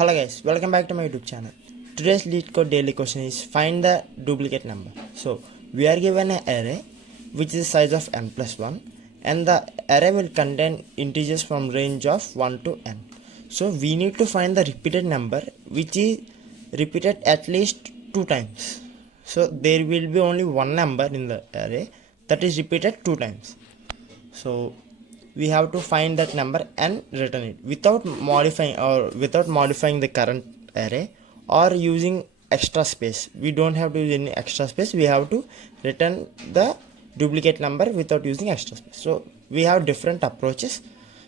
Hello guys, welcome back to my YouTube channel. Today's LeetCode daily question is find the duplicate number. So we are given an array which is the size of n plus 1 and the array will contain integers from range of 1 to n. So we need to find the repeated number which is repeated at least 2 times. So there will be only one number in the array that is repeated 2 times. So we have to find that number and return it without modifying the current array or using extra space. We don't have to use any extra space. We have to return the duplicate number without using extra space. So we have different approaches.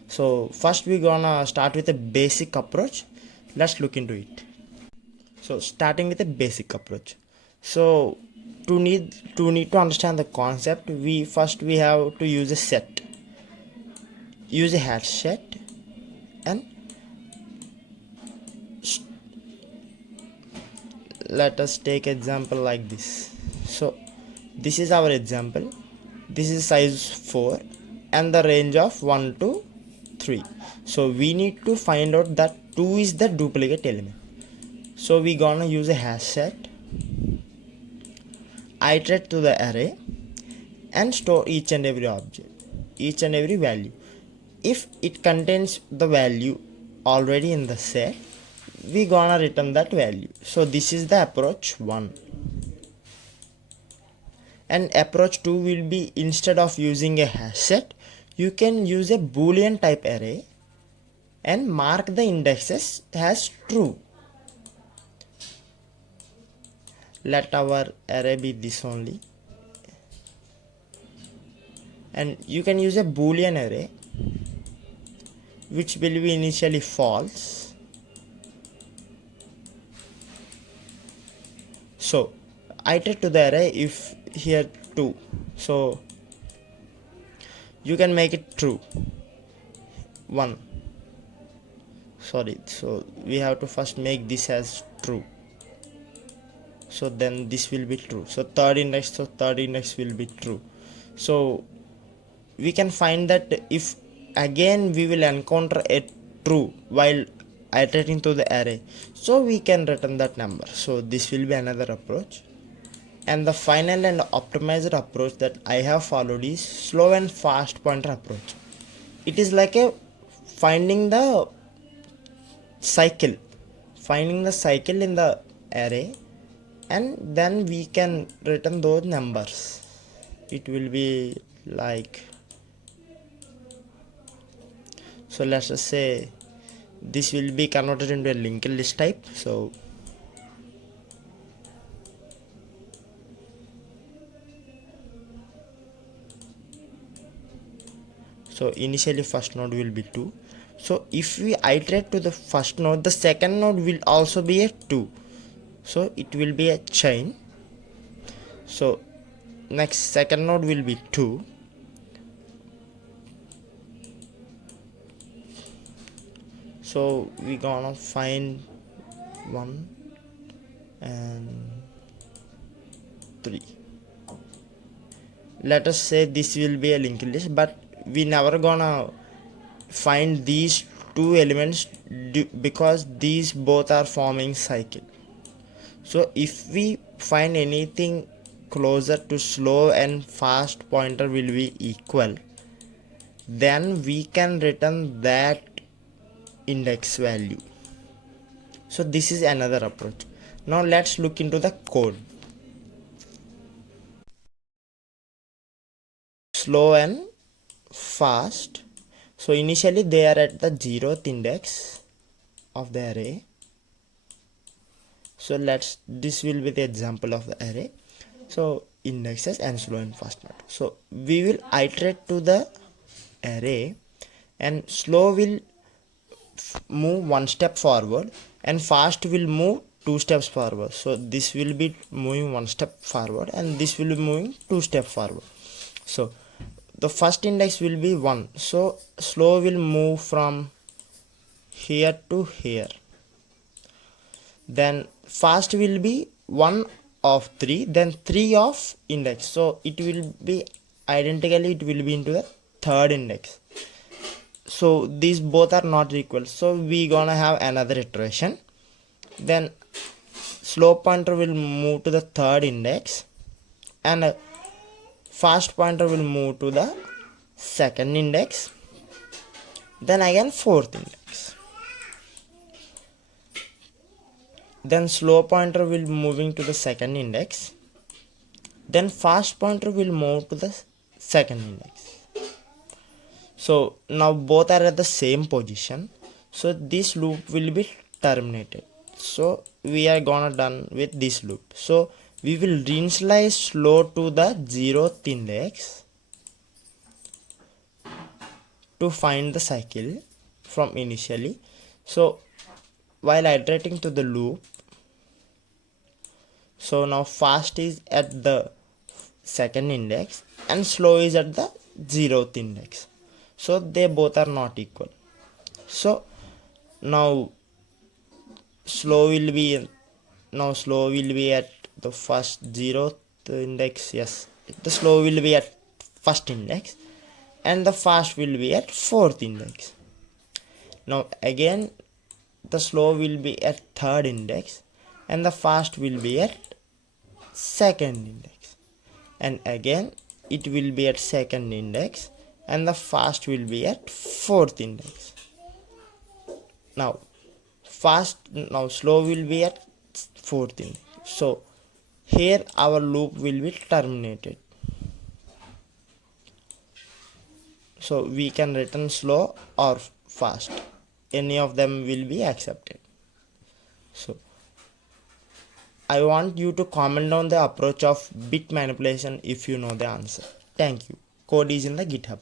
So first we're gonna start with a basic approach. Let's look into it. So starting with a basic approach. So to need to understand the concept, we have to use a set. Use a HashSet and let us take example like this. So this is our example. This is size 4 and the range of 1 to 3. So we need to find out that 2 is the duplicate element. So we gonna use a HashSet, iterate to the array and store each and every object, each and every value. If it contains the value already in the set, we gonna return that value. So this is the approach 1. And approach 2 will be, instead of using a hash set, you can use a Boolean type array and mark the indexes as true. Let our array be this only. And you can use a Boolean array which will be initially false. So iterate to the array. If here 2, so you can make it true 1. Sorry, so we have to first make this as true, so then this will be true. So third index will be true. So we can find that if again we will encounter a true while iterating to the array, so we can return that number. So this will be another approach. And the final and optimized approach that I have followed is slow and fast pointer approach. It is like a finding the cycle in the array, and then we can return those numbers. It will be like, so let's just say this will be converted into a linked list type. So initially first node will be 2. So if we iterate to the first node, the second node will also be a 2. So it will be a chain. So next second node will be 2. So we gonna find 1 and 3. Let us say this will be a linked list, but we never gonna find these 2 elements because these both are forming cycle. So if we find anything closer to slow and fast pointer will be equal, then we can return that index value. So this is another approach. Now let's look into the code. Slow and fast. So initially they are at the 0th index of the array. So this will be the example of the array. So indexes and slow and fast node. So we will iterate to the array, and slow will move 1 step forward and fast will move 2 steps forward. So this will be moving 1 step forward and this will be moving 2 steps forward. So the first index will be 1. So slow will move from here to here. Then fast will be 1 of 3, then 3 of index. So it will be identically, it will be into the third index. so these both are not equal, so we gonna have another iteration. Then slow pointer will move to the third index and fast pointer will move to the second index, then again fourth index. Then slow pointer will moving to the second index, then fast pointer will move to the second index. So now both are at the same position, so this loop will be terminated. So we are gonna done with this loop. So we will reinitialize slow to the 0th index to find the cycle from initially. So while iterating to the loop, so now fast is at the second index and slow is at the 0th index, so they both are not equal. So now slow will be at the first 0th index. Yes, the slow will be at first index and the fast will be at fourth index. Now again the slow will be at third index and the fast will be at second index, and again it will be at second index and the fast will be at fourth index. Now slow will be at fourth index. So here our loop will be terminated. So we can return slow or fast, any of them will be accepted. So I want you to comment down the approach of bit manipulation if you know the answer. Thank you. Code is in the GitHub.